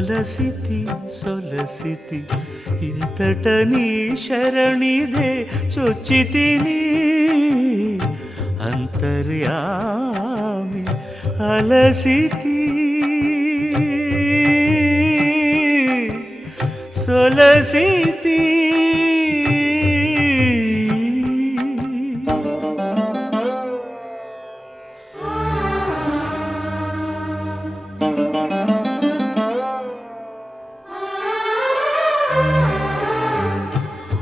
అలసితి సొలసితి ఇంతట నీ శరణిదే చొచ్చితిని అంతర్యామి అలసితి సొలసితి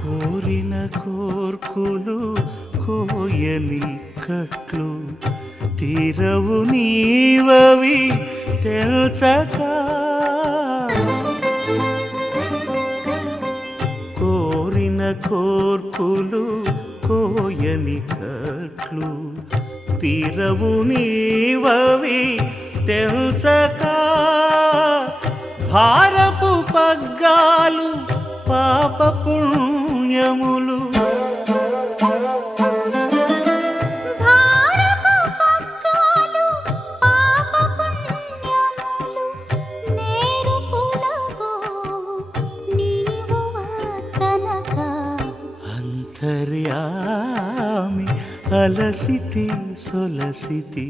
కోరిన కోర్కులు కోయని కట్లు తీరవు నీవవి తెల్చక కోరిన కోర్కులు కోయని కట్లు తీరవు నీవవి తెల్చక భారపు పగ్గాలు పాప పుణ్యములు అంతర్యామి అలసితి సొలసితి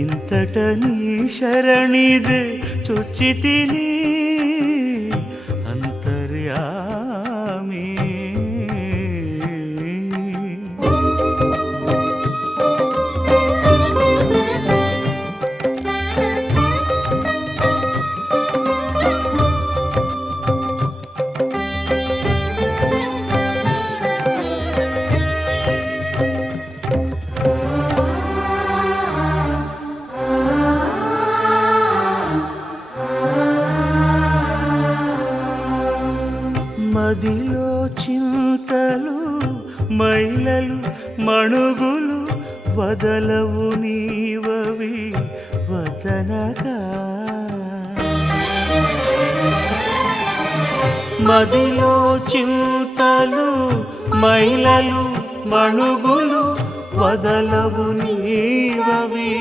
ఇంతట నీ శరణిదే చొచ్చితిని అంతర్యామి మదిలో చింతలు మైలలు మణుగులు వదలవు నీవవి వదనగా మదిలో చింతలు మైలలు మణుగులు వదలవు నీవవి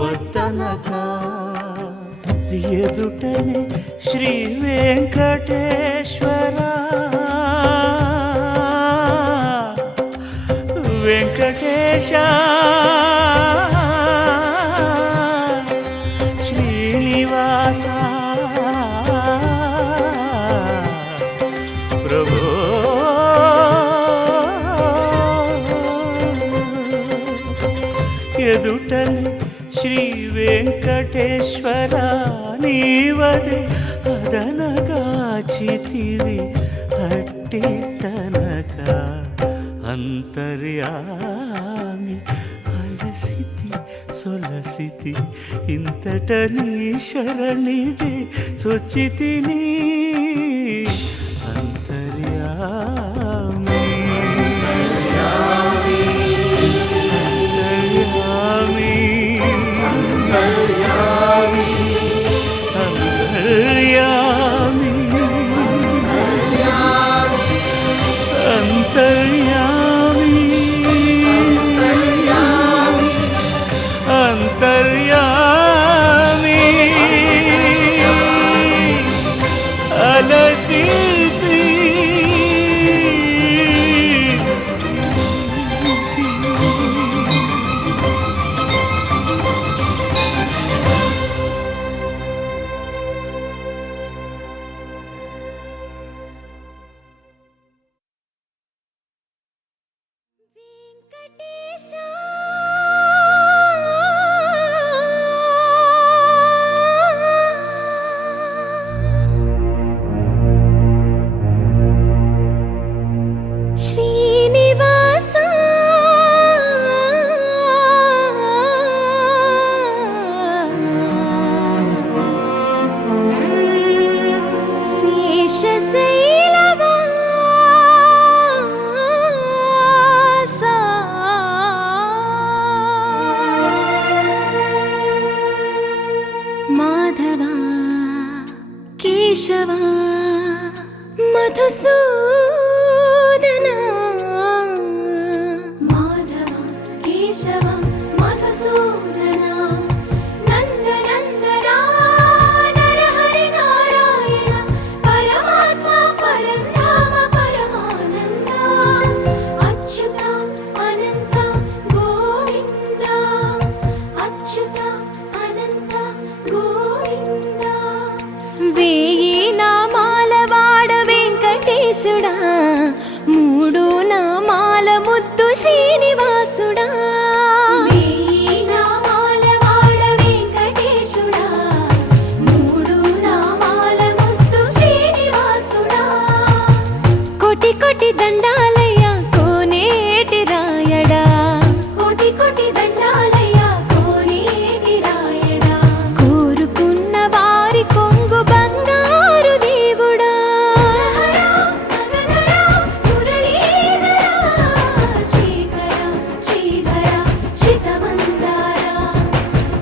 వదనగా ఎదుటనే శ్రీ వెంకటేశ్వర వెంకటేశ శ్రీనివాస ప్రభు ఎదుటనే శ్రీ వెంకటేశ్వర నీవదే అదనగాచితివి అట్టిటనక అంతర్యామి అలసితి సొలసితి ఇంతట నీ శరణిదే చొచ్చితిని అంతర్యామి అంతర్యామి అలసితి కేశవ మధుసూదన మాధవ కేశవ మధుసూదన నందనందన నరహరి నారాయణ వెంకటేశుడా మూడు నామాల ముద్దు శ్రీనివాసుడా వేయి నామాల వాడ వెంకటేశుడా మూడు నామాల ముద్దు శ్రీనివాసుడా కోటి కోటి దండాలయ్యా కోనేటి రాయడా కోటి కోటి దండాలయ్యా కోనేటి రాయడా కోరుకున్న వారి కొంగు బంగారు దేవుడా శ్రీకర శ్రీధర శ్రితమందార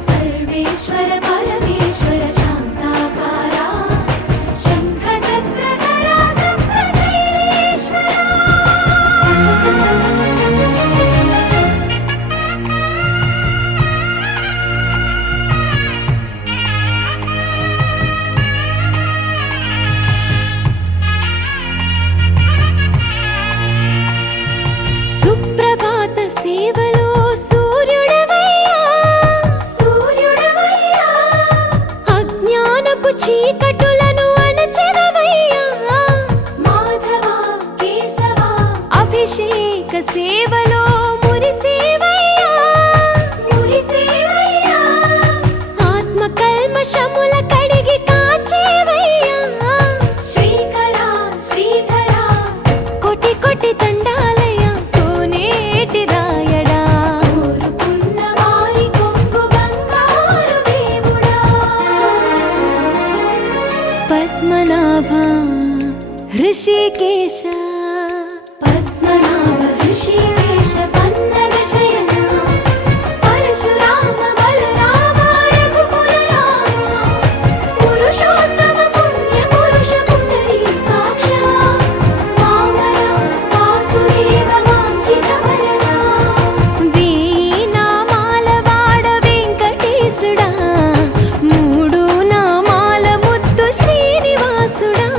సర్వేశ్వర పరమేశ్వర శాంతాకార శంఖ చక్రధర సప్తశైలేశ్వర సుప్రభాత సేవలో సూర్యుడవయ్యా సూర్యుడవయ్యా అజ్ఞానపు చీకటులను అణచెదవయ్యా మాధవ కేశవ అభిషేక సేవలో మురిసేవయ్యా మురిసేవయ్యా ఆత్మ కల్మషముల కడిగి కాచేవయ్యా శ్రీకర శ్రీధర కోటి కోటి దండాలయ్యా కోనేటి రాయడా కోరుకున్న వారి కొంగు బంగారు దేవుడా పద్మనాభ హృషికేశ పద్మనాభ హృషికేశ పన్నగ శయన పరశురామ బలరామ రఘుకుల రామ పురుషోత్తమ పుణ్య పురుష పుండరీకాక్ష వామన వాసుదేవ వాంఛిత వరద వేయి నామాల వాడ వెంకటేశుడా మూడు నామాల ముద్దు శ్రీనివాసుడా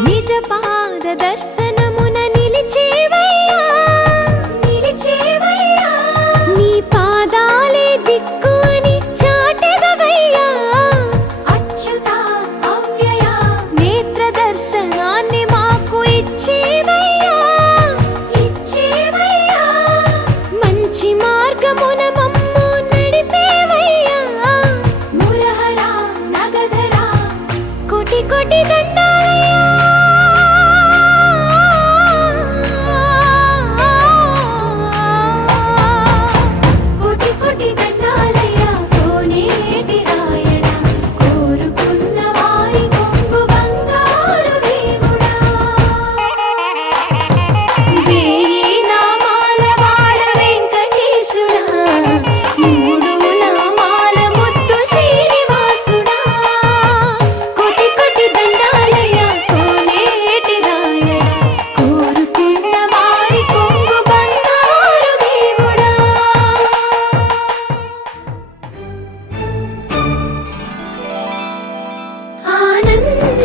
నిజ పాద దర్శనమున నిలిచేవయ్యా నిలిచేవయ్యా నీ పాదాలే దిక్కు అని చాటెదవయ్యా అచ్యుత అవ్యయ నేత్ర దర్శనాన్ని మాకు ఇచ్చేవయ్యా ఇచ్చేవయ్యా మంచి మార్గమున మమ్ము నడిపేవయ్యా మురహర నగధర కోటి కోటి దండాలయ్యా కోటి కోటి దండాలయ్యా కోనేటి రాయడా కోరుకున్న వారి కొంగు బంగారు దేవుడా వేయి నామాల వాడ వెంకటేశుడా మూడు నామాల ముద్దు శ్రీనివాసుడా కోటి కోటి దండాలయ్యా కోనేటి రాయడా కోరుకున్న వారి కొంగు బంగారు దేవుడా ఆనందం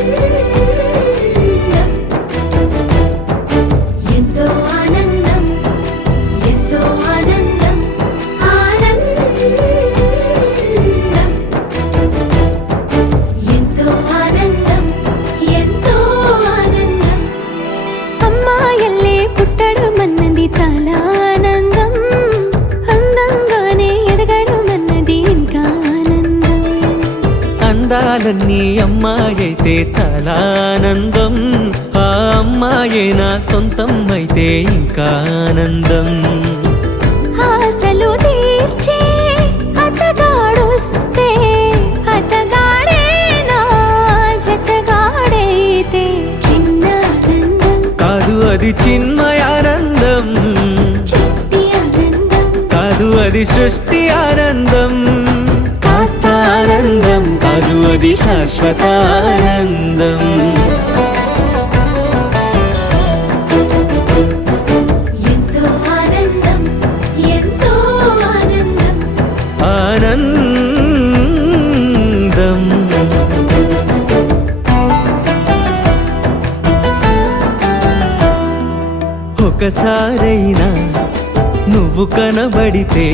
ఎంతో ఆనందం ఎంతో ఆనందం ఆనందం ఎంతో ఆనందం ఎంతో ఆనందం అమ్మాయల్లే పుట్టడం అన్నది చాలా ఆనందం అందంగానే ఎదగడం అన్నది ఇంకా ఆనందం అందాలన్నీ అమ్మాయైతే చాలా ఆనందం ఆ అమ్మాయే నా సొంతం అయితే ఇంకా ఆనందం ఆశలు తీర్చే అతగాడొస్తే అతగాడే నా జతగాడైతే చిన్న ఆనందం కాదు అది చిన్మయానందం చిట్టి ఆనందం కాదు అది సృష్టి ఆనందం కాస్త ఆనందం కాదు అది శాశ్వత ఆనందం ఎంతో ఆనందం ఎంతో ఆనందం ఆనందం ఒక్కసారైనా నువ్వు కనబడితే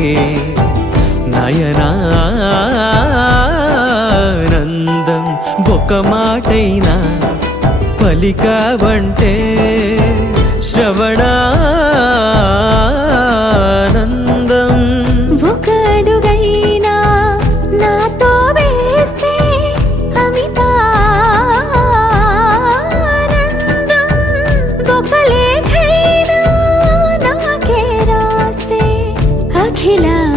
నయనానందం. ఒక మాటైనా పలికావంటే శ్రవణానందం. ఒక అడుగైనా నాతో వేస్తే అమితానందం. ఒక లేఖైనా నాకే రాస్తే అఖిలానందం.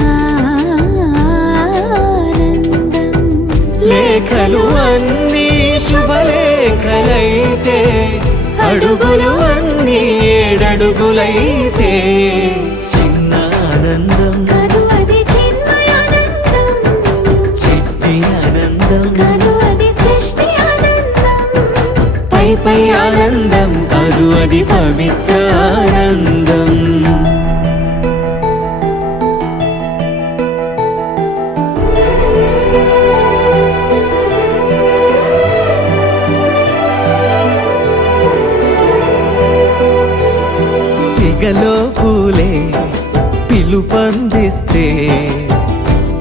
లేఖలు అన్నీ శుభలేఖలైతే, అడుగులు అన్నీ 7 అడుగులైతే చిన్న ఆనందం కాదు అది చిన్మయానందం. చిట్టి ఆనందం కాదు అది సృష్టి ఆనందం. పై పై ఆనందం కాదు అది పవిత్ర ఆనందం. సిగలో పూలే పిలుపందిస్తే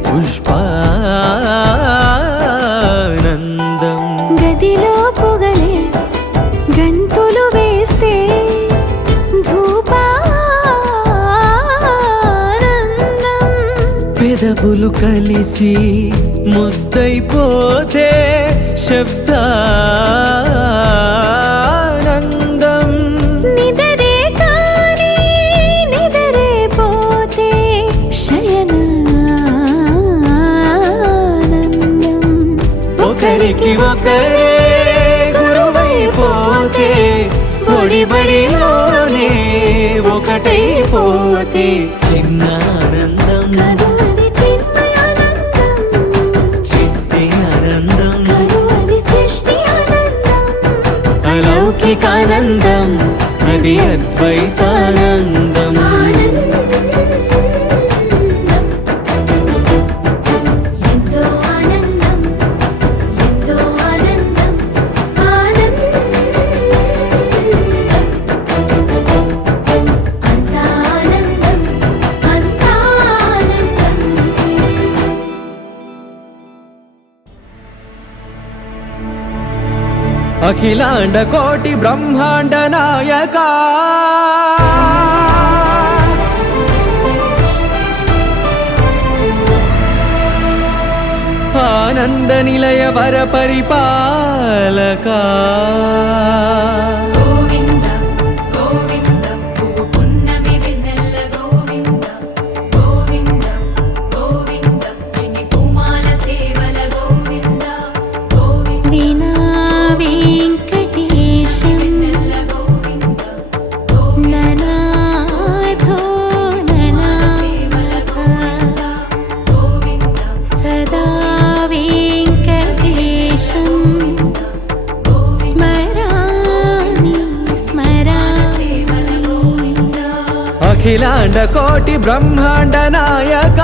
పుష్పానందం. గదిలో పొగలే గంతులు వేస్తే ధూపానందం. పెదవులు కలిసి ముద్దైపోతే శబ్దానందం. నిదరే కాని నిదరే పోతే శయనానందం. ఒకరికి ఒకరే గురువైపోతే, బడిలోనే ఒకటైపోతే చిన్న ఆనందం కాదు అది చిన్మయానందం. చిట్టి ఆనందం కాదు అది సృష్టి ఆనందం. అలౌకికానందం అది అద్వైతానందం. ఎంతో ఆనందం, ఎంతో ఆనందం, ఆనందం. అంతా ఆనందం, అంతా ఆనందం. అఖిలాండ కోటి బ్రహ్మాండ నాయక ఆనంద నిలయ వర పరిపాలక గోవింద గోవింద పువ్వు పున్నమి వెన్నెల గోవింద గోవింద గోవింద చిన్ని పూమాల సేవల గోవింద గోవింద వీణా వెంకటేశం వెన్నెల గోవింద ననాథో ననా సేవల గోవింద గోవింద సదా వెంకటేశం స్మరామి స్మరామి సేవల గోవింద. అఖిలాండ కోటి బ్రహ్మాండ నాయక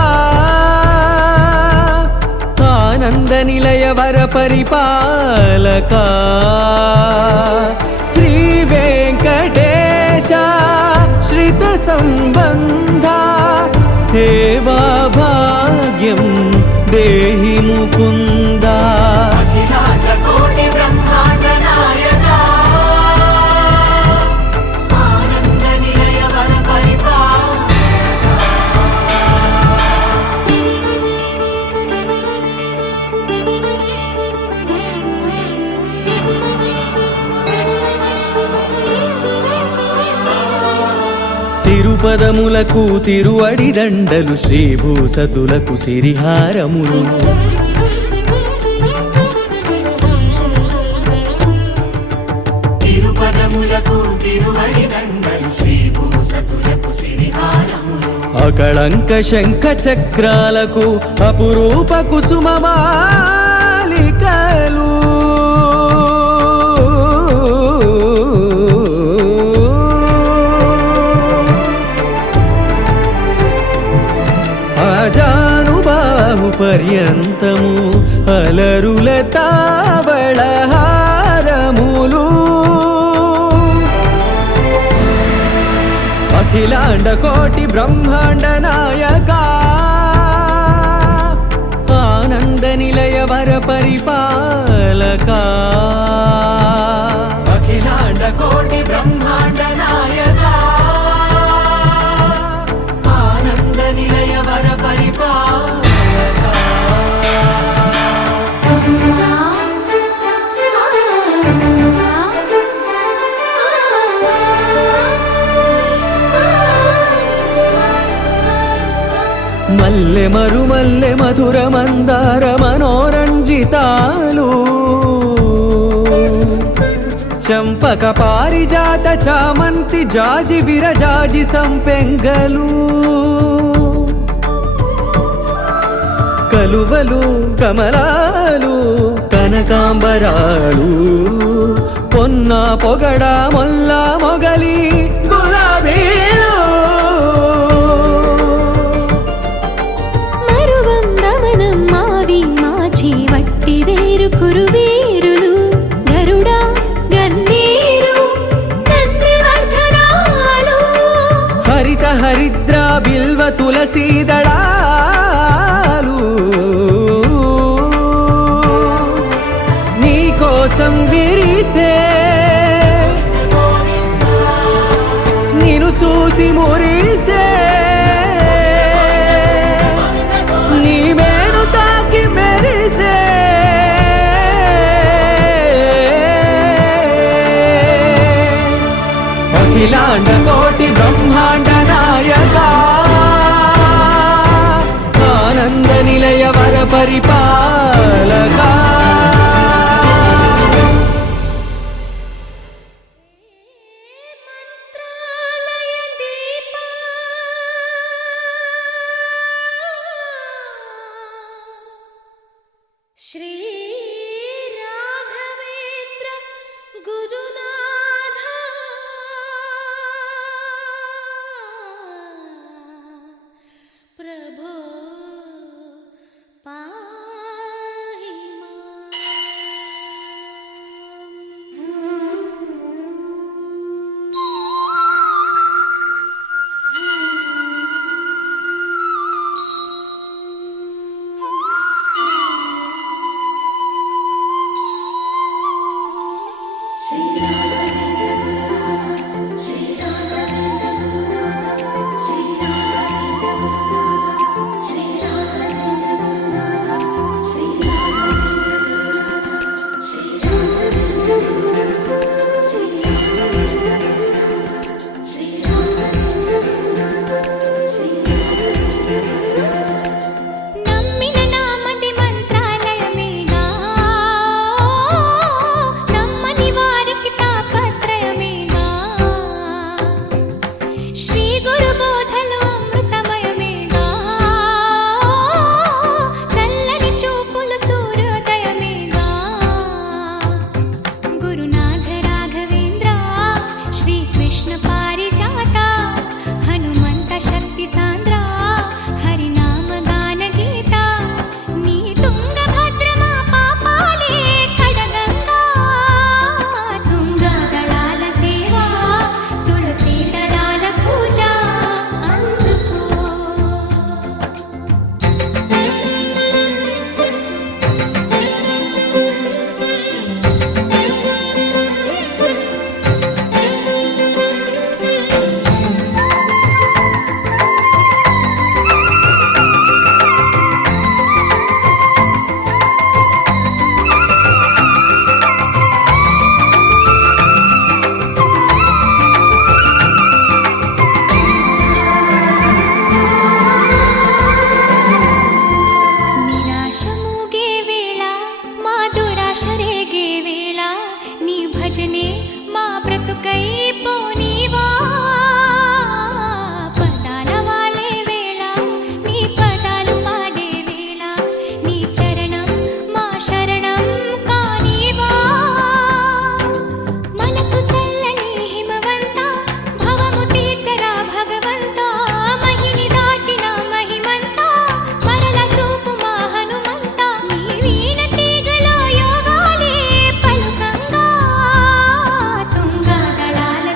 ఆనంద నిలయ వర పరిపాలక శ్రీ వెంకటేశ శ్రిత సంబంధ సేవా భాగ్యం దేహి ముకుంద. అఖిలాండ కోటి బ్రహ్మాండ నాయక ఆనంద నిలయ వర తిరుపదములకు తిరువడి దండలు, శ్రీభూసతులకు సిరిహారములు, తిరుపదములకు తిరువడి దండలు, శ్రీభూసతులకు సిరిహారములు, అకళంక శంఖ చక్రాలకు అపురూప కుసుమమాలికలు, ఆజానుబాహు పర్యంతము అలరుల తావళహారములు, అఖిలాండ కోటి బ్రహ్మాండ నాయక ఆనంద నిలయ వర పరిపాలక అఖిలాండ కోటి బ్రహ్మాండ నాయక ఆనంద నిలయ వర పరిపాలక మల్లె మరుమల్లె మధుర మందార మనోరంజితాలు చంపక పారిజాత చామంతి జాజి విరజాజి సంపెంగలు కలువలు కమలాలు కనకాంబరాలు పొన్న పొగడ మొల్ల మొగలి గులాబీలు కురువీరులు గరుడ గన్నేరు నందివర్ధనాలు హరిత హరిద్ర బిల్వ తులసీ దళాలు నీ కోసం విరిసే నిన్ను చూసి మురిసే నీ మేను తాకి మెరిసే అఖిలాండ కోటి బ్రహ్మాండ నాయక ఆనంద నిలయ వర పరిపాలక మంత్రాలయ దీపా శ్రీ రాఘవేంద్ర గురునాథ ప్రభో పాహి నమ్మిన నామది మంత్రాలయమేగా నమ్మని వారికి తాపత్రయమేగా శ్రీ గురు బోధలు అమృతమయమేగా చల్లని చూపులు సూర్యోదయమేగా గురునాథ రాఘవేంద్ర శ్రీకృష్ణ పారిజాత హనుమంత శక్తి సాంద్ర హరినామ గాన గీత నీ తుంగభద్రమా పాపాలే ఖడ్గంగా తుంగ దళాల సేవ తులసి దళాల పూజ అందుకో నిరాశ మూగే వేళ మా దురాశ రేగే వేళ నీ భజనే మా బ్రతుకై పోనీవా పదాల వాలే వేళ నీ పదాలు పాడే వేళ నీ చరణం మా శరణం కానీవా మనసు చల్లని హిమవంత భవము తీర్చరా భగవంత మహిని దాచిన మహిమంత మరల చూపు మా హనుమంత నీ వీణ తీగలో యోగాలే పలుకంగా తుంగ దళాల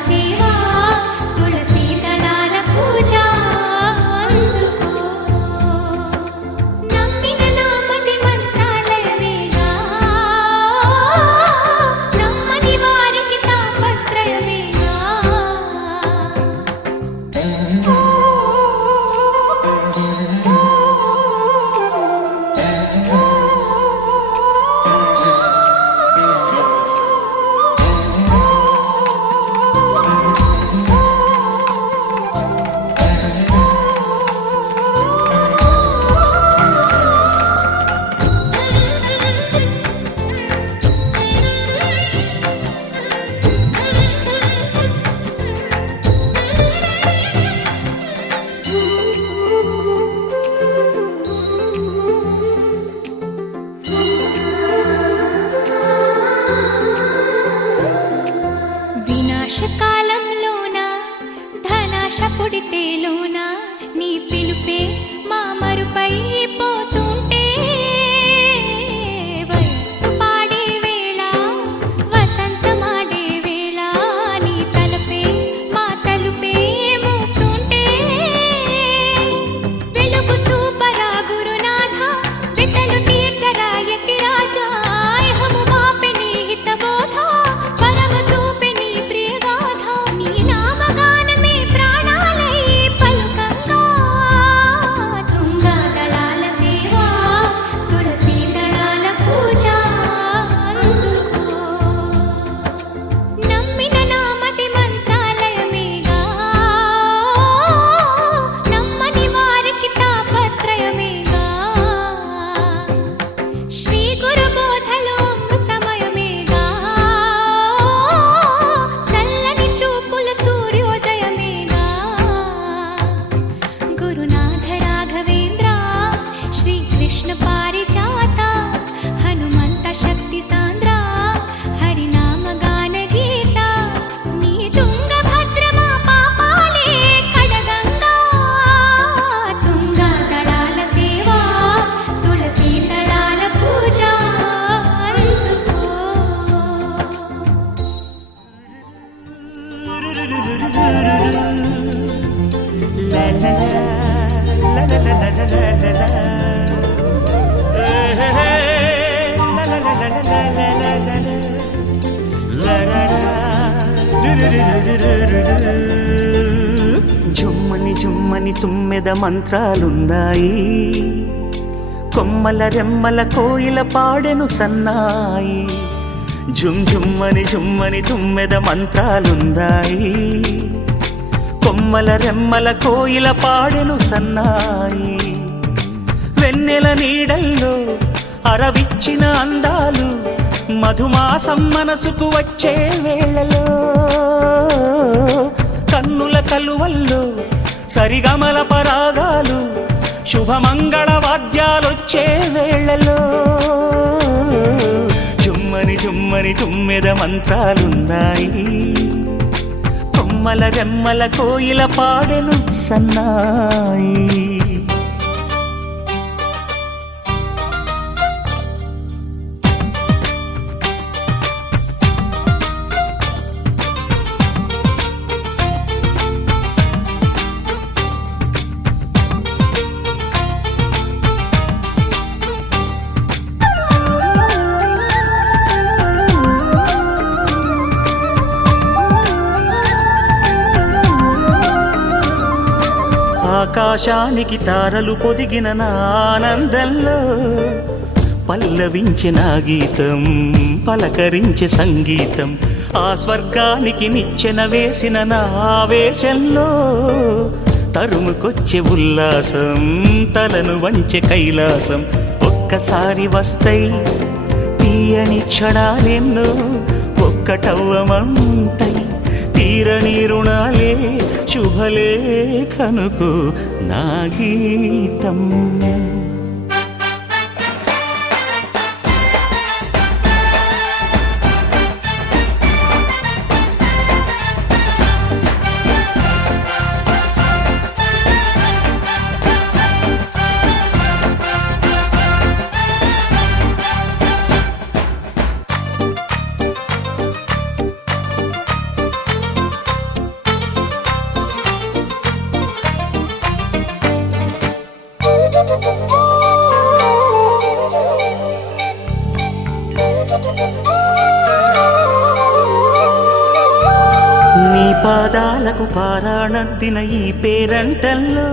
తుమ్మెద మంత్రాలున్నాయి కొమ్మల రెమ్మల కోయిల పాడెను సన్నాయి జుమ్ జుమ్మని తుమ్మెద మంత్రాలున్నాయి కొమ్మల రెమ్మల కోయిల పాడెను సన్నాయి వెన్నెల నీడల్లో అరవిచ్చిన అందాలు మధుమాసం మనసుకు వచ్చే వేళలో కన్నుల కలువల్లో సరిగమల పరాగాలు శుభమంగళ వాద్యాలొచ్చే వేళలో జుమ్మని తుమ్మెద మంత్రాలున్నాయి కొమ్మల రెమ్మల కోయిల పాడెను సన్నాయి ఆకాశానికి తారలు పొదిగిన నా ఆనందంలో పల్లవించే నా గీతం పలకరించే సంగీతం ఆ స్వర్గానికి నిచ్చెన వేసిన నా ఆవేశంలో తరుముకొచ్చే ఉల్లాసం తలను వంచే కైలాసం ఒక్కసారి వస్తాయి తీయని క్షణాలెన్నో ఒక్కటవ్వమంటాయి తీరని రుణాలే శుభలేఖనుకు నా గీతం నీ పాదాలకు పారాణద్దిన ఈ పేరంటల్లో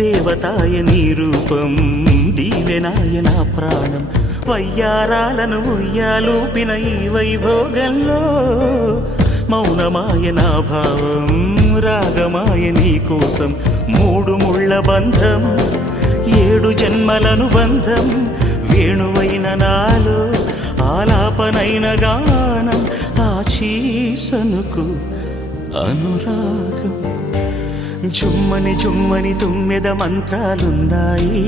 దేవతాయ నీ రూపం దీవెనాయ నా ప్రాణం వయ్యారాలను ఉయ్యాలూపిన ఈ వైభోగంలో మౌనమాయ నా భావం రాగమాయ నీ కోసం మూడు ముళ్ళ బంధం 7 జన్మలను బంధం వేణువైన నాలో ఆలాపనైన గానం ఆశీసనుకు అనురాగం జుమ్మని తుమ్మెద మంత్రాలున్నాయి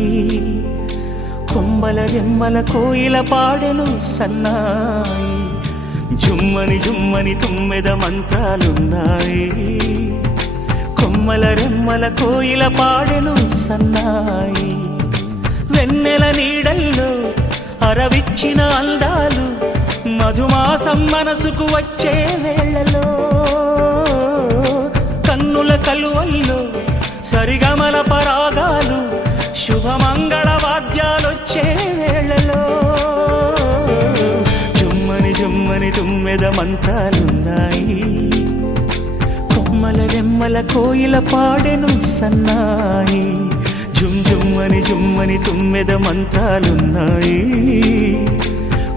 కొమ్మల రెమ్మల కోయిల పాడెను సన్నాయి జుమ్మని తుమ్మెద మంత్రాలున్నాయి కొమ్మల రెమ్మల కోయిల పాడెను సన్నాయి వెన్నెల నీడల్లో అరవిచ్చిన అందాలు మధుమాసం మనసుకు వచ్చే వేళలో కన్నుల కలువల్లో సరిగమల పరాగాలు శుభమంగళ వాద్యాలొచ్చే వేళలో జుమ్మని తుమ్మెద మంత్రాలున్నాయి కొమ్మల రెమ్మల కోయిల పాడెను సన్నాయి జుమ్మని తుమ్మెద మంత్రాలున్నాయి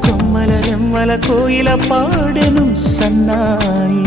కొమ్మల రెమ్మల కోయిల పాడెను సన్నాయి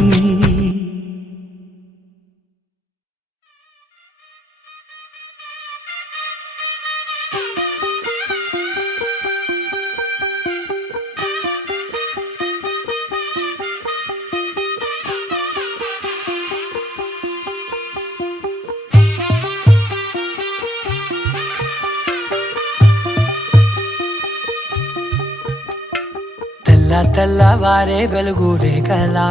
తెల్లవారే వెలుగు రేఖలా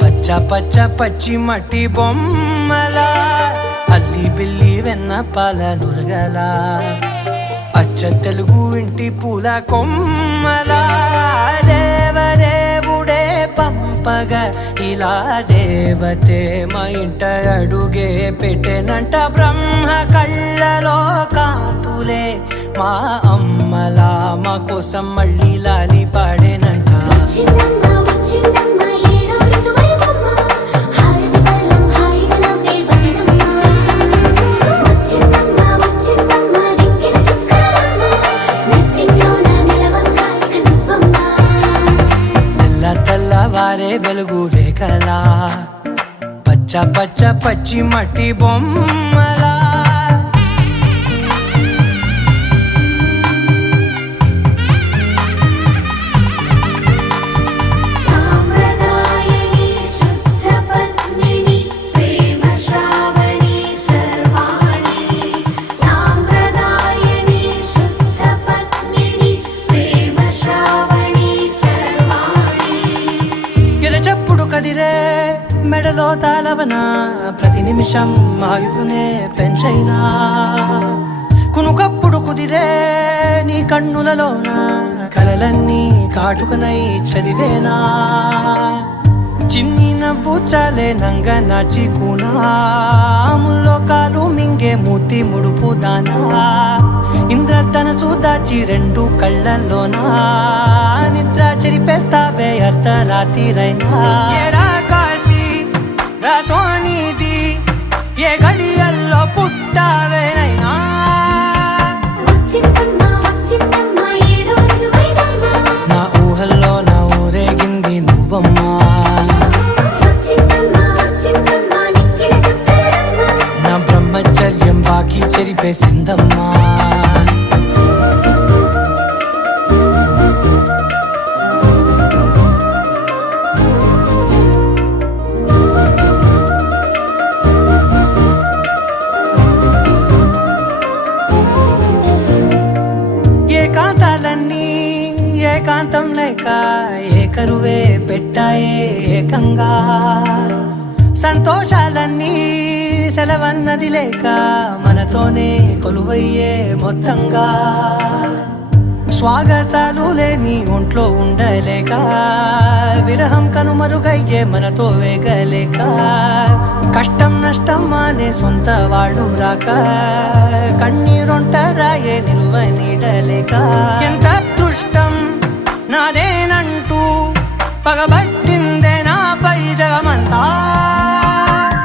పచ్చ పచ్చి మట్టి బొమ్మలా అల్లి బిల్లి వెన్న పాల నురగలా అచ్చ తెలుగు ఇంటి పూల కొమ్మలా దేవదేవుడే పంపగా ఇలా దేవతే మా ఇంట అడుగే పెట్టెనంట బ్రహ్మ కళ్ళలో కాంతులే మా అమ్మలా మా కోసం మళ్ళీ లాలి పాడేనంట వచ్చిందమ్మ ఏడో ఋతువైవమ్మ హారతి పళ్ళం హాయిగా నవ్వే వదినమ్మ వారే వెలుగు రేఖలా పచ్చ పచ్చ పచ్చి మట్టి బొమ్మలా సాంప్రదాయని శుద్ధ పద్మిని ప్రేమ శ్రావణి సర్వాణి సాంప్రదాయని శుద్ధ పద్మిని ప్రేమ శ్రావణి సర్వాణి ఎరచప్పుడు కదిరే మెడలో తాళవన ప్రతి నిమిషం ఆయువునే పెంచైనా కునుకప్పుడు కుదిరే నీ కన్నులలోన కలలన్నీ కాటుకనై చదివేనా చిన్ని నవ్వు చాలే నంగ నాచి కూనాముల్లో కాలు మింగే మూతి ముడుపు దానా ఇంద్రధనసు దాచి రెండు కళ్ళల్లోనా నిద్ర చెరిపేస్తావే అర్ధరాత్రిరైనా సోనిది ఏ గడియల్లో పుట్టావేనైనా వచ్చిందమ్మా వచ్చిందమ్మా ఏడో ఋతువైనమ్మా నా ఊహల్లో నా ఊరేగింది నువ్వమ్మా వచ్చిందమ్మా వచ్చిందమ్మా నిక్కిన చుక్కలమ్మా నా బ్రహ్మచర్యం బాకీ చెరిపేసిందమ్మా ఏకాంతాలన్నీ ఏకాంతం లేక ఏకరువే పెట్టాయే ఏకంగా సంతోషాలన్నీ సెలవన్నది లేక మనతోనే కొలువయ్యే మొత్తంగా స్వాగతాలు లేని ఒంట్లో ఉండలేక విరహం కనుమరుగయ్యే మనతో వేగలేక కష్టం నష్టం అనే సొంత వాళ్ళు రాక కన్నీరొంటరాయే నిలువ నీడలేక ఎంత అదృష్టం నాదేనంటూ పగబట్టిందే నాపై జగమంతా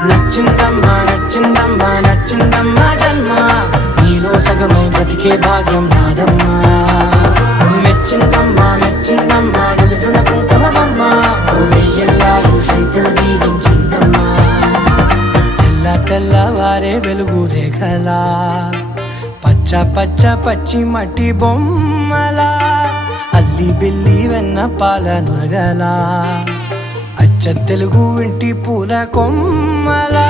నచ్చిందమ్మా నచ్చిందమ్మా నచ్చిందమ్మా జన్మ నీలో సగమై బ్రతికే భాగ్యం నాదమ్మా మెచ్చిందమ్మా మెచ్చిందమ్మా నిలుతున్న కుంకుమమ్మా ఓ వెయ్యల్లాలు శంకరు దీవించిందమ్మా తెల్ల తెల్లవారే వెలుగు రేఖలా పచ్చ పచ్చ పచ్చి మట్టి బొమ్మలా అల్లి బిల్లి వెన్న పాల నురగలా అచ్చ తెలుగు ఇంటి పూల కొమ్మలా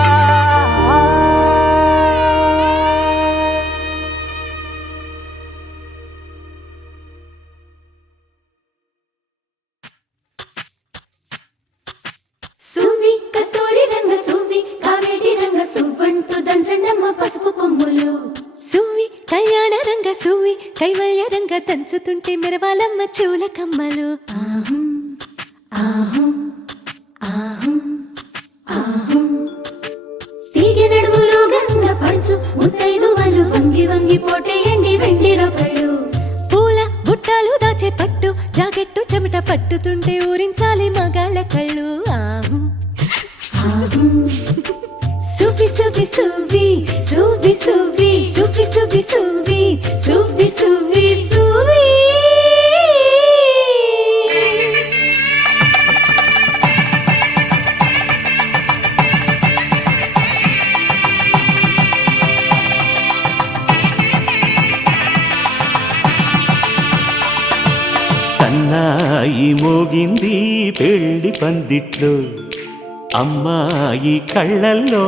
సువ్వి కస్తూరి రంగ సువ్వి కావేటి రంగ సువ్వంటూ దంచండమ్మ పసుపు కొమ్ములు సువ్వి కళ్యాణ రంగ సువ్వి కైవల్య రంగ దంచుతుంటే మెరవాలమ్మ చెవుల కమ్మలు ఆహుం ఆహుం ఆహుం ఆహుం తీగె నడుములు గంగ పడుచు ముత్తైదువలు వంగి వంగి పోటేయండి వెండి రొకళ్ళు పూల బుట్టాలు దాచే పట్టు జాకెట్టు చెమట పట్టుతుంటే ఊరించాలి మగాళ్ళ కళ్ళు ఆహు ఆహుం సువ్వి సువ్వి సువ్వి సువ్వి సువ్వి సువ్వి సువ్వి సువ్వి సువ్వి సువ్వి సువ్వి సన్నాయి మోగింది పెళ్లి పందిట్లో అమ్మాయి కళ్ళల్లో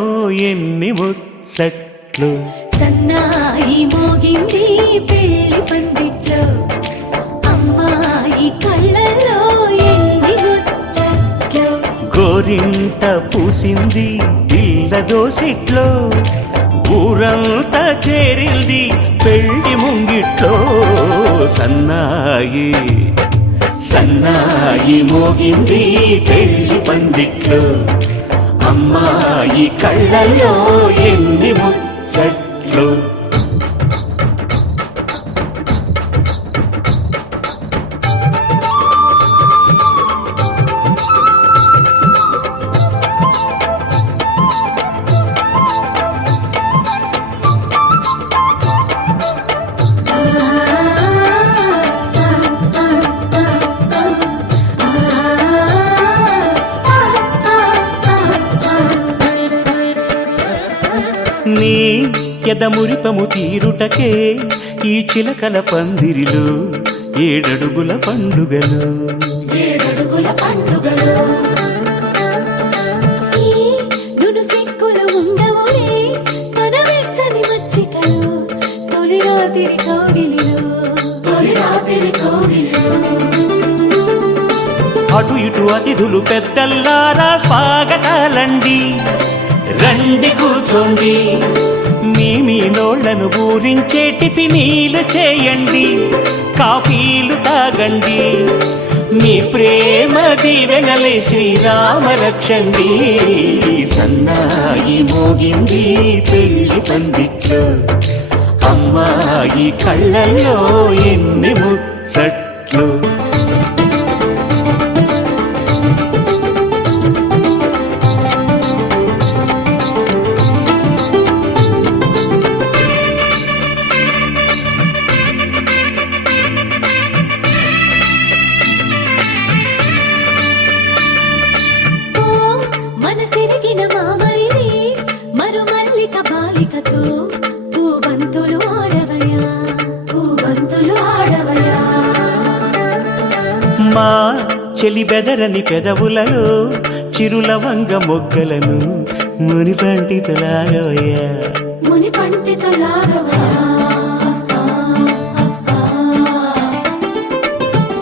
ఎన్ని ముచ్చట్లు సన్నాయి మోగింది పెళ్లి పందిట్లో అమ్మాయి కళ్ళల్లో ఎన్ని ముచ్చట్లు గోరింట పూసింది పిల్ల దోసిట్లో ఊరంతా చేరింది పెళ్లి ముంగిట్లో సన్నాయి సన్నాయి మోగింది పెళ్లి పందిట్లో అమ్మాయి కళ్ళల్లో ఎన్ని ముచ్చట్లు ఎదమురిపము తీరుటకే ఈ చిలకల పందిరిలో ఏడడుగుల పండుగలు. ఏడడుగుల పండుగలు ఈ నును సిక్కులు ఉండవులే తన వెచ్చని మచ్చికలు తొలి రాత్రి కౌగిలిలో తొలి రాత్రి కోగిలిలో అటు ఇటు అతిథులు పెద్దల్లారా స్వాగతాలండి, రండి కూర్చోండి, మీ నోళ్లను ఊరించే టిఫినీలు చేయండి, కాఫీలు తాగండి, మీ ప్రేమ దీవెనలే శ్రీరామ రక్షండి. సన్నాయి మోగింది పెళ్లి పందిట్లో, అమ్మాయి కళ్ళల్లో ఎన్ని ముచ్చట్లు. ఓ మనసిరిగిన మామరిది మరుమల్లిక బాలికతో పూబంతులు ఆడవయా పూబంతులు ఆడవయా మా చెలి బెదరని పెదవులలో చిరులవంగ మొగ్గలను మునిపంటి తొలాగవయ్యా. ముని పంటితో లాగవయా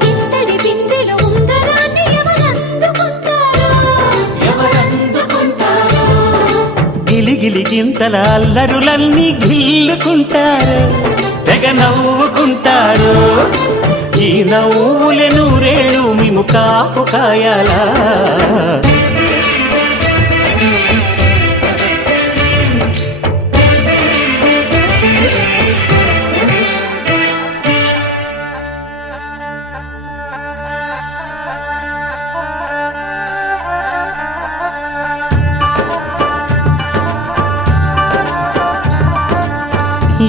ఇంతటి బిందెలో ఉంగరాన్ని ఎవరందుకుంటారో ఎవరందుకుంటారో గిలిగిలి గింతల అల్లరులన్నీ గిల్లుకుంటారు, తెగ నవ్వుకుంటారు. ఈ నవ్వులే నూరేళ్ళు మేము కాపు కాయాలా.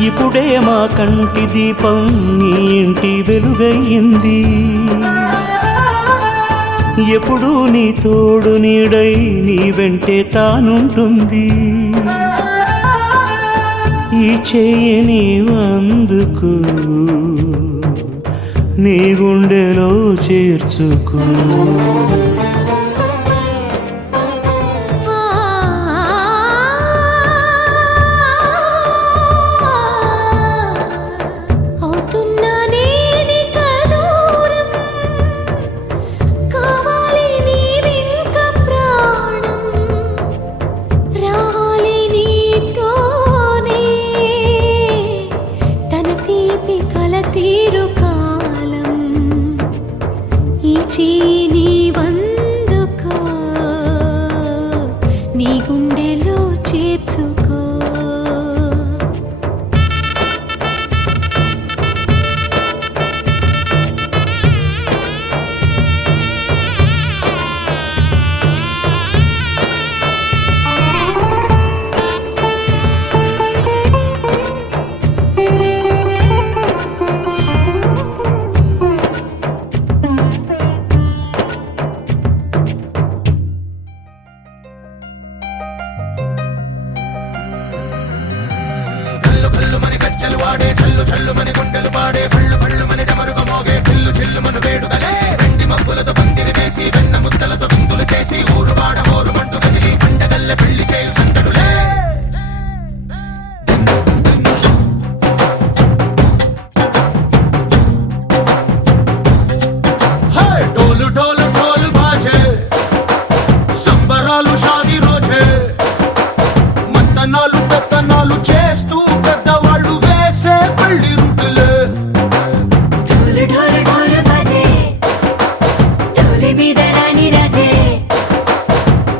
ఇప్పుడే మా కంటి దీపం నీ ఇంటి వెలుగయ్యింది, ఎప్పుడూ నీ తోడు నీడై నీ వెంటే తానుంటుంది. ఈ చెయ్యి నీవందుకు నీ గుండెలో చేర్చుకో. అవుతున్నా నేనిక దూరం కావాలి నీవింక ప్రాణం రావాలి నీతోనే తన తీపి కల తీరు కాలం ఈ చీని వందుకో నీ గుండెలో చేర్చుకో. డోలు డోలు డోలు బాజే సంబరాలు షాదీ రోజే మంతనాలు పెత్తనాలు చేస్తూ పెద్దవాళ్ళు వేసే పెళ్లి రుటులే. ఢోలు ఢోలు ఢోలు బాజే ఢోలి మీద రాణి రాజే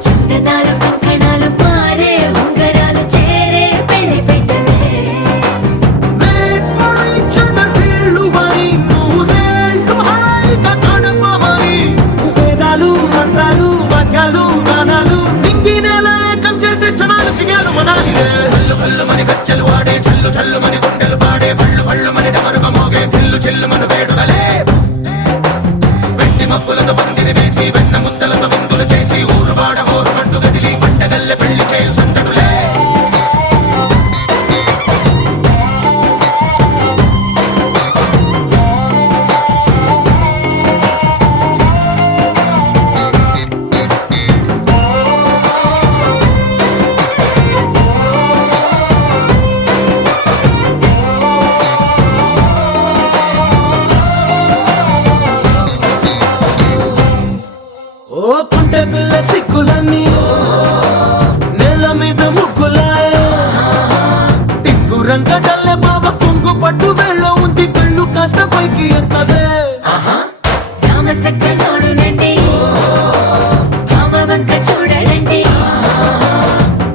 చుట్టదాలు కంకణాలు మారే ఉంగరాలు చేరే పెళ్లి పెట్టలే. చిన్న వీళ్ళు మరి నూరేళ్ళు హాయిగా గడపమని వేదాలు మంత్రాలు వాక్యాలు గానాలు నింగినేల ఏకం చేసే క్షణాలు చిగాలు మనాలిలే. కళ్ళు కళ్ళు మని గచ్చలు వాడే చల్లు చల్లు మని గుండెలు పాడే పళ్ళు పళ్ళు మని డమరుగ మోగే చిల్లు చిల్లు మన వేడుదలే. వెండి మబ్బులతో పందిరి వేసి వెన్న ముద్దలతో విందులు చేసి ఊరు వాడ ఊరు మంటు గదిలి పంటగల్లె పెళ్లి చేయు సందడులే. పట్టు వేళ్ళ ఉంది కళ్ళు కాస్త పైకి ఎత్తదే రామసక్క నోడులండి భామవంక చూడడండి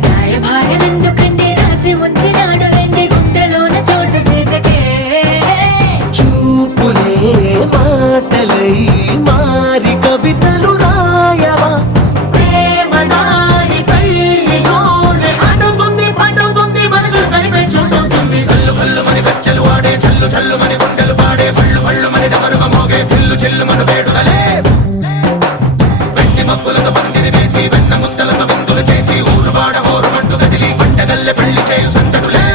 రాయభారం ఎందుకండి రాసి ఉంచినాడు రండి గుండెలోన చోటు సేతకే చూపులే మాటలై మారి కవితలు రాయవా ప్రేమ దారి పైలోనే అడుగుంది పట్టుకుంది మనసు కలిపే చోటవుతుంది కల్లు కల్లు మని గచ్చలు వాడే చల్లు చల్లు మని గుండెలు పాడే పళ్ళు పళ్ళు మని డమరుగ మోగే పిల్లు చెల్లు మన వేడుదలే వెండి మబ్బులతో పందిరి వేసి వెన్న ముద్దలతో విందులు చేసి ఊరు వాడ హోరు మంటు గదిలి పంటగల్లె పెళ్లి చేయు సంతడులే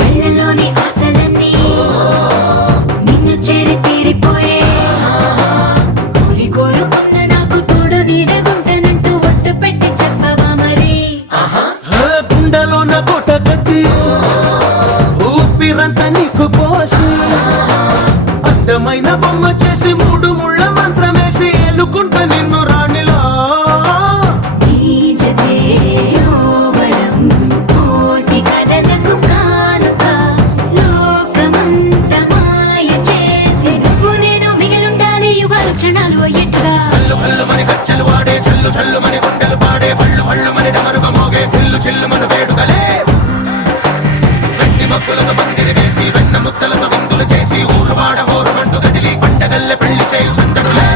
కళ్ళలోని ఆశలన్నీ నిన్ను చేరి తీరిపోయే కోరి కోరుకున్న నాకు తోడు నీడగుంటనంటూ ఒట్టు పెట్టి చెప్పవా మరి గుండెలోన కోట కట్టి ఊపిరంతా నీకు పోసి అడ్డమైన బొమ్మ చేసి మూడు ముళ్ళ మంత్రమేసి ఎలుకుంట నిన్ను రాణిలా నీజతే ఓవరం కోటి కలలకు కానుక లోకమంత మాయ చేసి నువ్వు నేను మిగిలుండాలి యుగాలు క్షణాలు ఎట్లా కల్లు కల్లు మని గచ్చలు వాడే చల్లు చల్లు మని గుండెలు పాడే పళ్ళు పళ్ళు మని డమరుగ మోగే పిల్లు చెల్లు మన వేడుదలే వెండి మబ్బులతో పందిరి వేసి వెన్న ముద్దలతో విందులు చేసి ఊరు వాడ హోరు మంటు గదిలి పంటగల్లె పెళ్లి చేయు సందడులే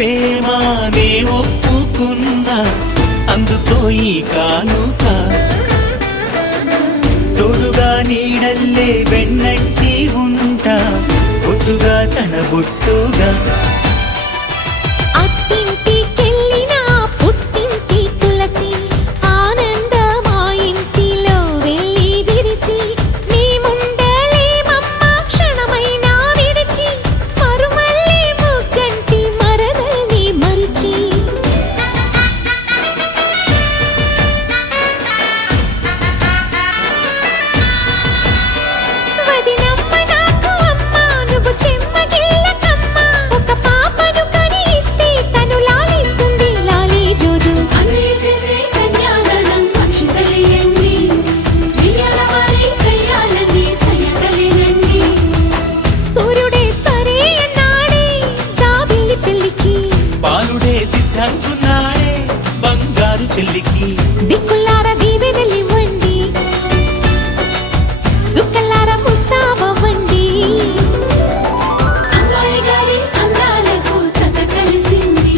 ప్రేమ నీ ఒప్పుకున్నా అందుకో ఈ కానుక తోడుగా నీడల్లే వెన్నట్టి ఉంటా బొట్టుగా తన బొట్టుగా అత్తింటికెళ్ళిన పుట్టింటి తులసి ఆనందం మా ఇంటిలో వెళ్ళి విరిసి మేముండలేమమ్మ క్షణమైన విడిచి మరుమల్లే ముగ్గంటి మరదల్ని మరిచి వదినమ్మ నాకు అమ్మ నువ్వు చెమ్మగిల్లకమ్మ ఒక పాపను కని ఇస్తే తను లాలిస్తుంది లాలి జోజు అన్నయ్య చేసే కన్యాదానం అక్షింతలేయండి వియ్యాల వారి కయ్యాలని సయ్యడలేనండి సూర్యుడే సరే అన్నాడే జాబిల్లి పెళ్ళికి బాలుడే సిద్ధంగున్నాడే బంగారు చెల్లికి దిక్కులారా దీవెనలివ్వండి జుక్కలారా ముస్తాబవ్వండి అమ్మాయి గారి అందాలకు చత కలిసింది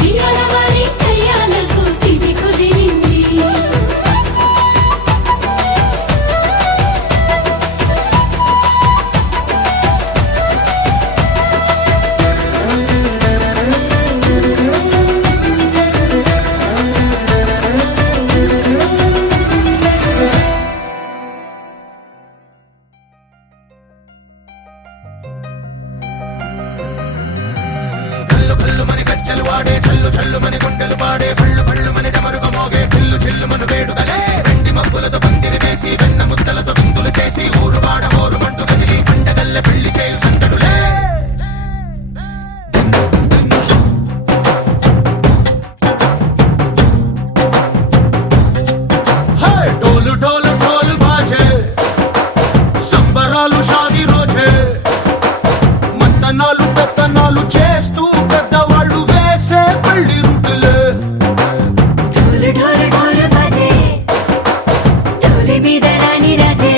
వియ్యాల వారి కయ్యాలకు తిది కుదిరింది హే డోలు డోలు డోలు బాజే సంబరాలు షాదీ రోజే మంతనాలు పెత్తనాలు చేస్తూ పెద్దవాళ్ళు వేసే పెళ్లి రుటులే ఢోలు ఢోలు ఢోలు బాజే ఢోలి మీద రాణి రాజే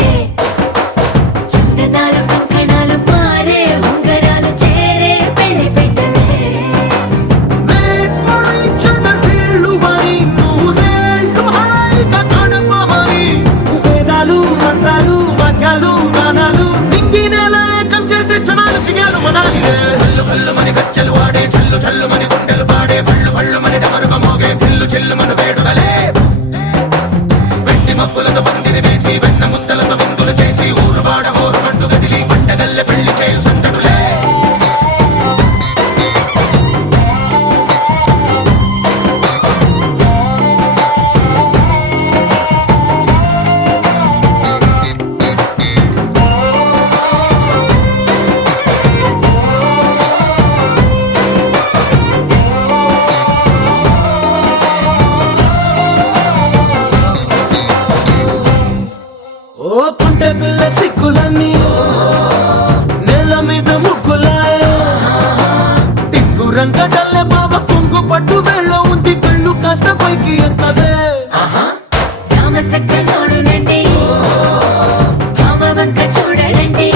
చందనాలు కంకణాలు మారే ఉంగరాలు చేరే పెళ్లి పెట్టలే వేస్మరించిన వీళ్ళువని నూరేళ్ళు హాయిగా గడపమని వేదాలు మంత్రాలు వాక్యాలు గానాలు నింగినేల ఏకం చేసే క్షణాలు చిగాలు మనాలిలే హల్లు హల్లు మని గజ్జలు వాడే చల్లు చల్లు మని గుండెలు పాడే పళ్ళు పళ్ళు మని డమరుగ మోగే పిల్లు చెల్లు మన వేడుదలే వెండి మబ్బులతో పందిరి వేసి వెన్న ముద్దలతో విందులు చేసి ఊరు వాడ ఊరు మంటు గదిలి పంటగల్లె పెళ్లి చేయు సందడులే ఓ కుంటే పిల్ల సిక్కులన్నీ నేల మీద ముగ్గులాయ టింగు రంగడల్లె బాబా కుంగు పట్టు వెళ్ళ ఉంది కళ్ళు కాస్త పైకి ఎత్తదే రామ సక్క నోడులండి భామ వంక చూడడండి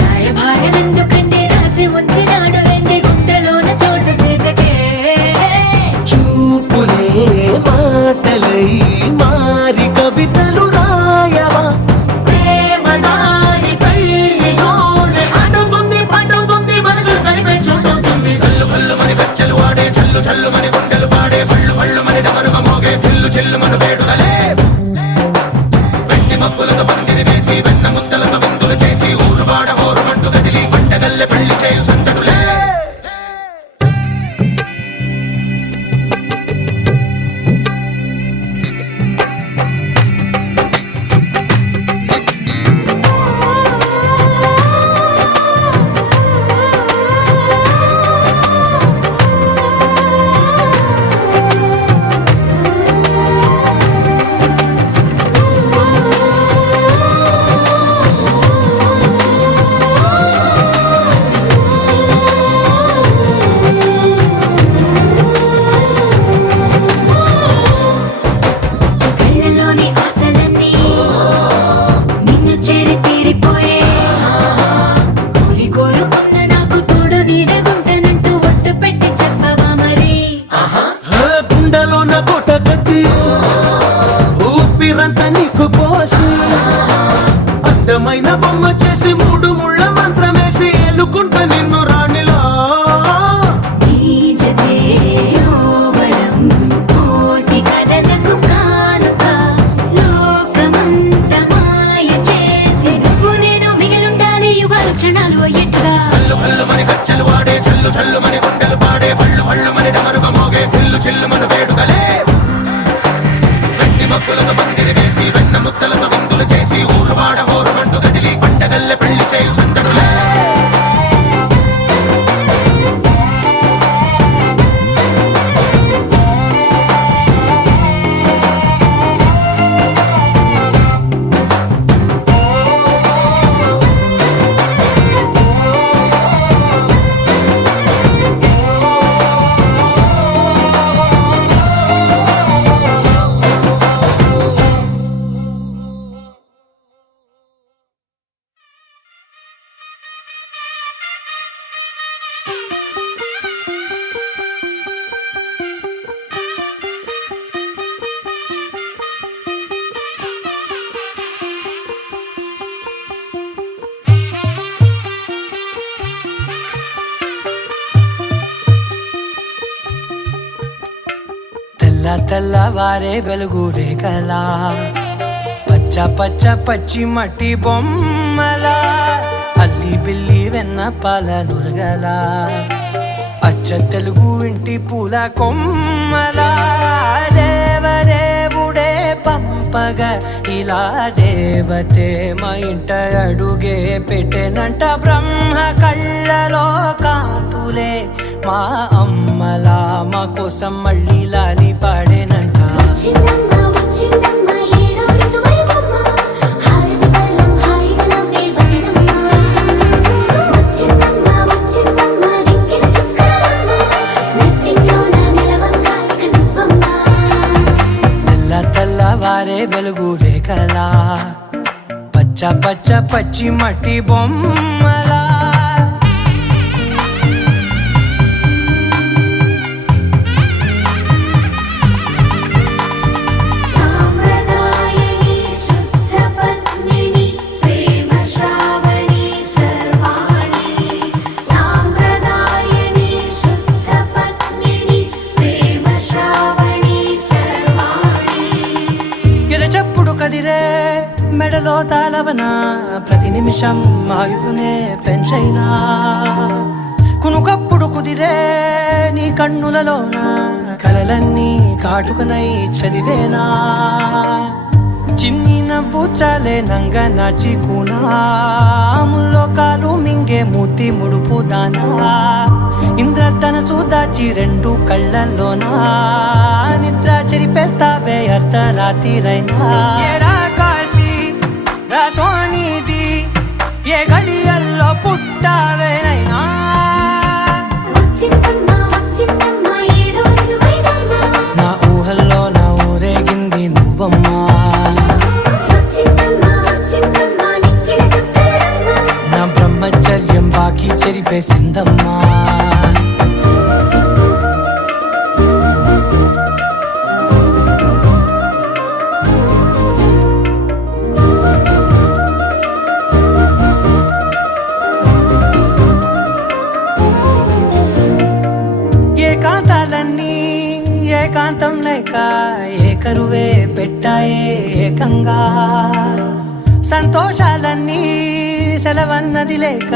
రాయభారం ఎందుకండి రాసి ఉంచినాడు రండి గుండెలోన చోటు సేతకే చూపులే మాటలై మారి కవితలు రాయవా ప్రేమ దారి పెళ్లిలోనే అడుగుంది పట్టుకుంది మనసు కలిపే చోటవుతుంది కల్లు కల్లు మని గజ్జలు వాడే చల్లు చల్లు మని గుండెలు పాడే పళ్ళు పళ్ళు మని డమరుగ మోగే పిల్లు చెల్లు మన వేడుదలే వెండి మబ్బులతో పందిరి వేసి వెన్న ముద్దలతో విందులు చేసి ఊరు వాడ ఊరు మంటు గదిలి పంటగల్లె పెళ్లి చేయు సందడులే ఊపిరంతా నీకు పోసి అందమైన బొమ్మ చేసి 3 ముళ్ళ మంత్రమేసి ఎలుకుంట నిన్ను రాణిలా నీజతే యోవనం కోటి కలలకు కానుక లోకమంత మాయ చేసి నువ్వు నేను మిగిలుండాలి యుగాలు క్షణాలు ఎట్లా చల్లు చల్లు మని గచ్చలు వాడే చల్లు చల్లు మని గుండెలు పాడే పళ్ళు పళ్ళు మని డమరుగ మోగే చిల్లు చిల్లు మన వేడుకలే వెండి మక్కులతో పందిరి వేసి వెన్న ముత్తలతో విందులు చేసి ఊరవాడ ఊరుమంటూ కదిలి పంటగల్లె పెళ్లి చేయు సందడులే తెల్లవారే వెలుగు రేఖలా పచ్చ పచ్చ పచ్చి మట్టి బొమ్మలా అల్లి బిల్లి వెన్న పాల నురగలా అచ్చ తెలుగు ఇంటి పూల కొమ్మలా దేవదేవుడే పంపగా ఇలా దేవతే మా ఇంట అడుగే పెట్టెనంట బ్రహ్మ కళ్ళలో కాంతులే మా అమ్మలా మా కోసం మళ్ళీ లాలి పాడేనంట వచ్చిందమ్మా వచ్చిందమ్మా ఏడో ఋతువై బొమ్మ హారతి పళ్ళం హాయిగా నవ్వే వదనమ్మా వచ్చిందమ్మా వచ్చిందమ్మా దిక్కిన చుక్కలమ్మ నెట్టింట్లోన నిలవంగా ఇక నువ్వమ్మా తెల్లవారే వెలుగు రేఖలా పచ్చ పచ్చ పచ్చి మట్టి బొమ్మలా సాంప్రదాయని శుద్ధ పద్మిని ప్రేమ శ్రావణి సర్వాణి సాంప్రదాయని శుద్ధ పద్మిని ప్రేమ శ్రావణి సర్వాణి ఎరచప్పుడు కదిరే మెడలో తాళవన ప్రతి నిమిషం ఆయుధునే పెంచైనా కునుకప్పుడు కుదిరే నీ కన్నులలోన కలలన్నీ కాటుకనై చదివేనా చిన్ని నవ్వు చాలే నంగ నాచి కూనాముల్లో కాలు మింగే మూతి ముడుపు దానా ఇంద్రధనసు దాచి 2 కళ్ళల్లోనా నిద్ర చెరిపేస్తావే అర్ధరాత్రిరైనా ఏరా కాశీ రాసోనిది ఏ గడియల్లో పుట్టావేనైనా వచ్చిందమ్మా వచ్చిందమ్మా ఏడో ఋతువై బొమ్మ నా ఊహల్లో నా ఊరేగింది నువ్వమ్మా వచ్చిందమ్మా వచ్చిందమ్మా నిక్కిన చుక్కలమ్మ నా బ్రహ్మచర్యం బాకీ చెరిపేసిందమ్మా ఏకాంతాలన్నీ ఏకాంతం లేక ఏకరువే పెట్టాయే ఏకంగా సంతోషాలన్నీ సెలవన్నది లేక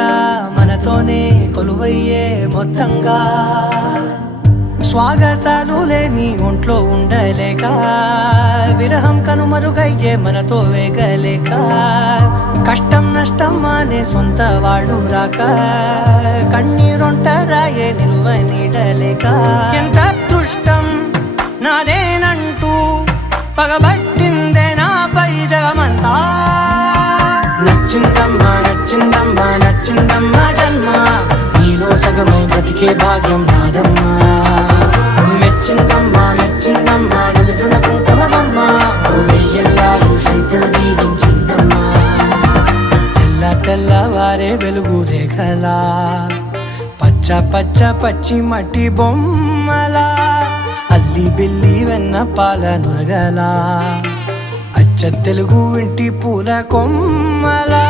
మనతోనే కొలువయ్యే మొత్తంగా స్వాగతాలు లేని ఒంట్లో ఉండలేక విరహం కనుమరుగయ్యే మనతో వేగలేక కష్టం నష్టం అనే సొంత వాడు రాక కన్నీరొంటరాయే నిలువ నీడలేక ఎంత అదృష్టం నాదేనంటూ పగబట్టిందే నాపై జగమంతా నచ్చిందమ్మా నచ్చిందమ్మా నచ్చిందమ్మా జన్మ నీలో సగమై బ్రతికే భాగ్యం నాదమ్మా మెచ్చిందమ్మా మెచ్చిందమ్మా నిలుచున కుంకుమమ్మా వెయ్యల్లాలు శంకులు దీవించిందమ్మా తెల్లవారే వెలుగు రేఖలా పచ్చ పచ్చ పచ్చి మట్టి బొమ్మలా అల్లి బిల్లి వెన్న పాల నురగలా అచ్చ అచ్చ తెలుగు ఇంటి పూల కొమ్మలా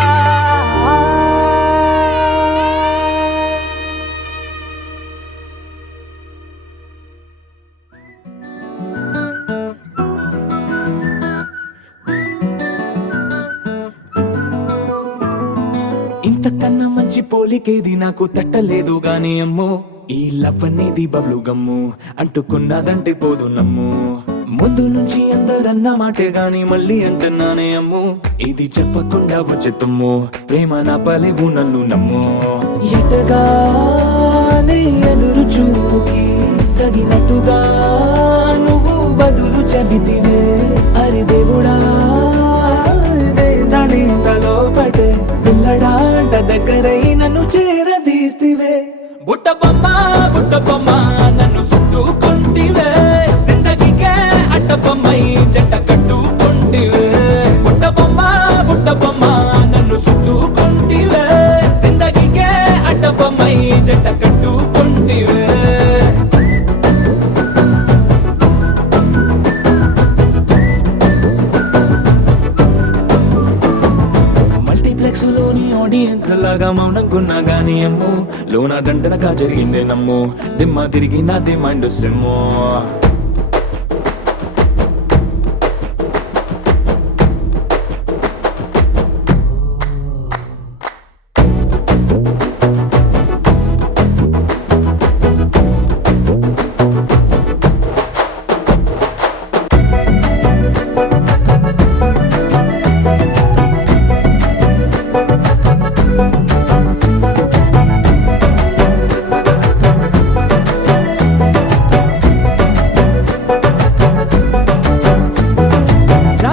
ఇంతకన్నా మంచి పోలికేది నాకు తట్టలేదు గాని అమ్మో ఈ లవ్ అనేది బబ్లు గమ్ము అంటుకున్నదంటే పోదు నమ్ము ముందు నుంచి అందరన్న మాటే గాని మళ్ళీ అంటున్నానే అమ్ము ఇది చెప్పకుండా వచ్చే తుమ్ము ప్రేమ నా పలేవు నన్ను నమ్ము ఎటగానే ఎదురు చూకి తగినట్టుగా నువ్వు బదులు చెబితివే అరే దేవుడా దాని తలో పటే పిల్లడాంట దగ్గరై నన్ను చేరదీస్తివే బుట్ట బొమ్మ నన్ను చుట్టుకుంటివే జిందగీకే అట్ట బొమ్మై జంట కట్టుకుంటివే బుట్ట బొమ్మ నన్ను చుట్టుకుంటివే జిందగీకే అట్ట బొమ్మై జంట కట్టుకుంటివే లోని ఆడియన్స్ లాగా మౌనంకున్నా గానీ అమ్ము లోన దండనగా జరిగిందే నమ్ము దిమ్మ తిరిగి నాదే మైండ్ సిమ్ము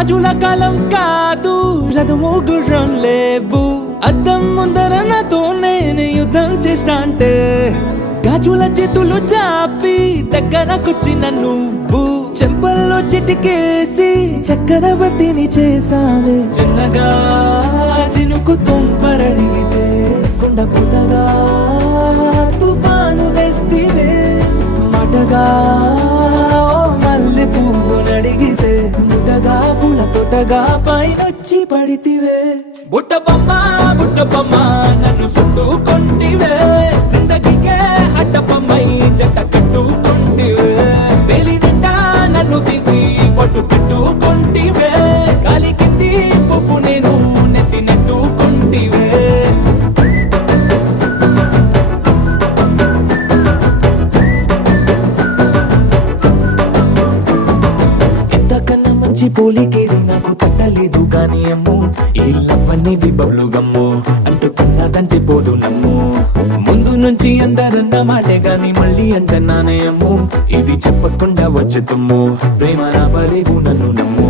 రాజుల కాలం కాదు రథము గుర్రం లేవు అద్దం ముందర నాతో నేను యుద్ధం చేస్తా అంటే గాజుల చేతులు చాపి దగ్గరకొచ్చిన నువ్వు చెంపల్లో చిటికేసి చక్రవర్తిని చేసావే చిన్నగా చినుకు తుంపరడిగితే కుండ పుతగా తుఫాను తెస్తివే మాటగా మల్లె పువ్వు నడిగితే ముదగా పూల తోటగా పైనొచ్చి పడితివే బుట్ట బొమ్మ నన్ను చుట్టుకుంటివే జిందగీకే అట్ట బొమ్మై జంట కట్టుకుంటివే వేలి నిండా నన్ను తీసి పట్టు పెట్టుకుంటివే గాలి కింది పువ్వు నేను నెత్తినట్టుకుంటివే పోలికేది నాకు తట్టలేదు గాని అమ్ము ఈ లవ్ అనేది బబ్లు గమ్ము అంటుకున్నదంటే పోదు నమ్ము ముందు నుంచి అందరన్న మాటే గాని మళ్ళీ అంటున్నానే అమ్ము ఇది చెప్పకుండా వచ్చే తుమ్ము ప్రేమ నా పలేవు నన్ను నమ్ము